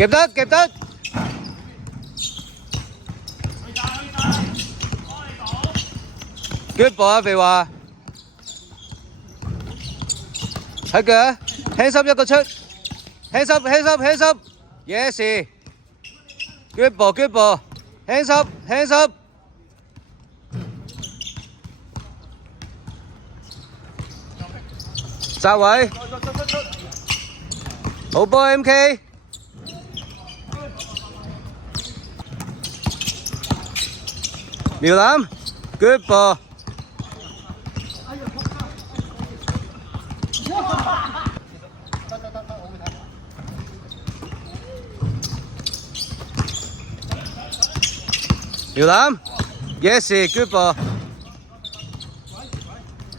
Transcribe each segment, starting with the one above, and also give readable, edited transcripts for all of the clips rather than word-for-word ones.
夾得夾得。Good ball 啊，肥華。睇腳啊 ，hands up 一個出 ，hands up hands up hands up，yes。Good ball good ball，hands up hands up。扎位。好波 MK。苗林 ，good ball。苗林 ，yes good ball。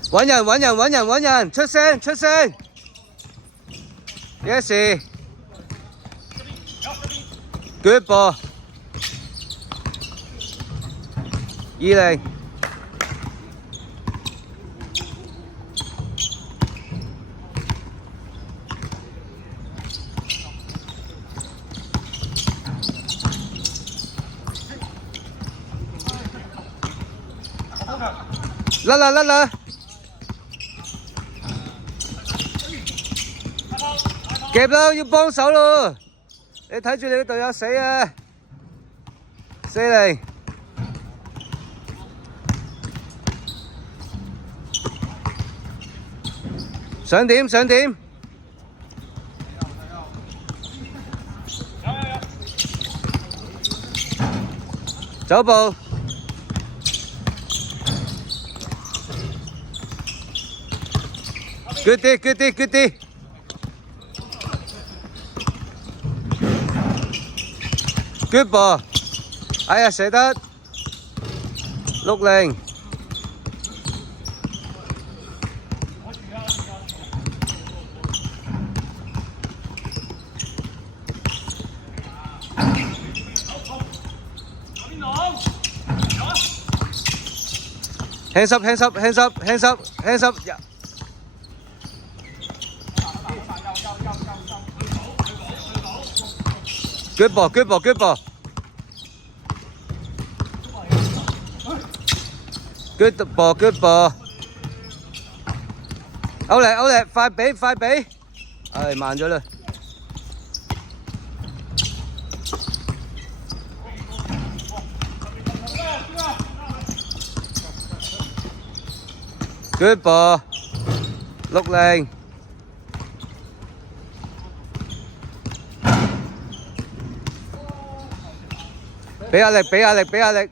揾人揾人揾人揾人，出聲出聲 ，yes good ball。20。甩啦甩啦，夾啦要幫手咯，你睇住你個隊友死啊！40。上點上點，走步。Good day good day good day。Good ball。哎呀，射得。60。Hands up hands up hands up hands up hands up。Good ball good ball good ball。Good ball good ball。歐力歐力，快俾快俾，唉慢咗啦。Good ball。60。俾壓力俾壓力俾壓力。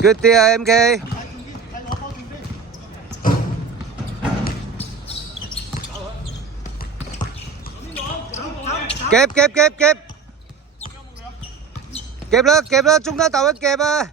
Good 啲啊 MK。夾夾夾夾，夾啦夾啦，中間大位夾啊！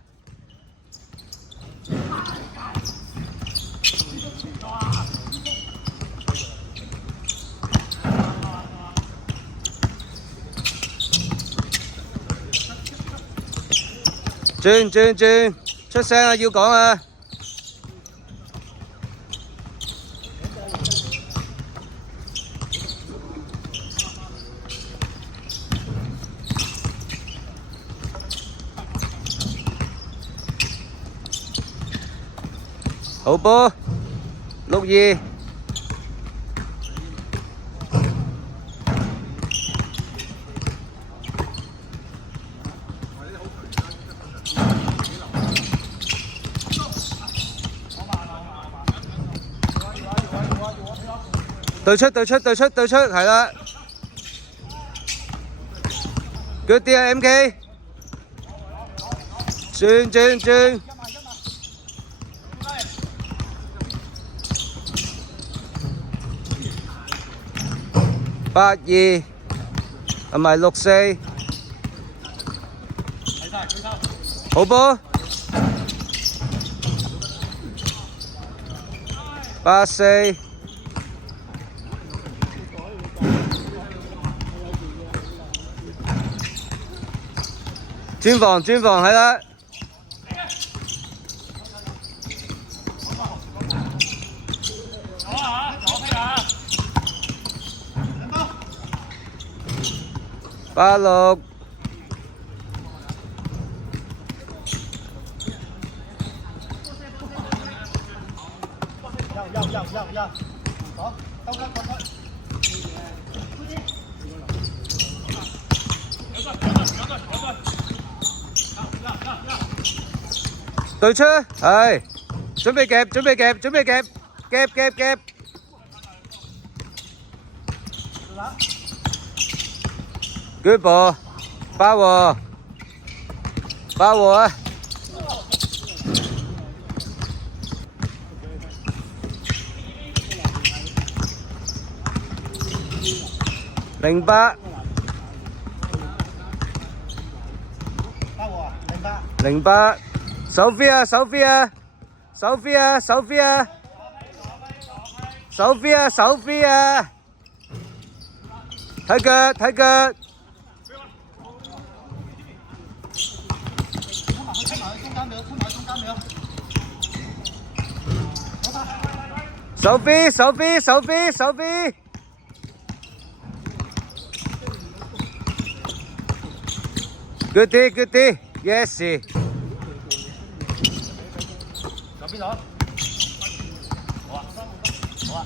轉轉轉，出聲啊！要講啊！好波，62。對出對出對出對出，係啦。Good 啲啊 MK。轉轉轉。82，同埋64。好波。84。轉防係啦。86。有，好，兜甩過去。對出，係，準備夾，準備夾，準備夾，夾。Good ball，包喎，包喎啊！08，包喎08，手飛啊，手飛啊，手飛啊，手飛啊，手飛啊，手飛啊，睇腳，睇腳。出埋去中間秒，出埋去中間秒。手飛，手飛，手飛，手飛。Good day, good day. Yes. 右邊攞。好啊，好啊。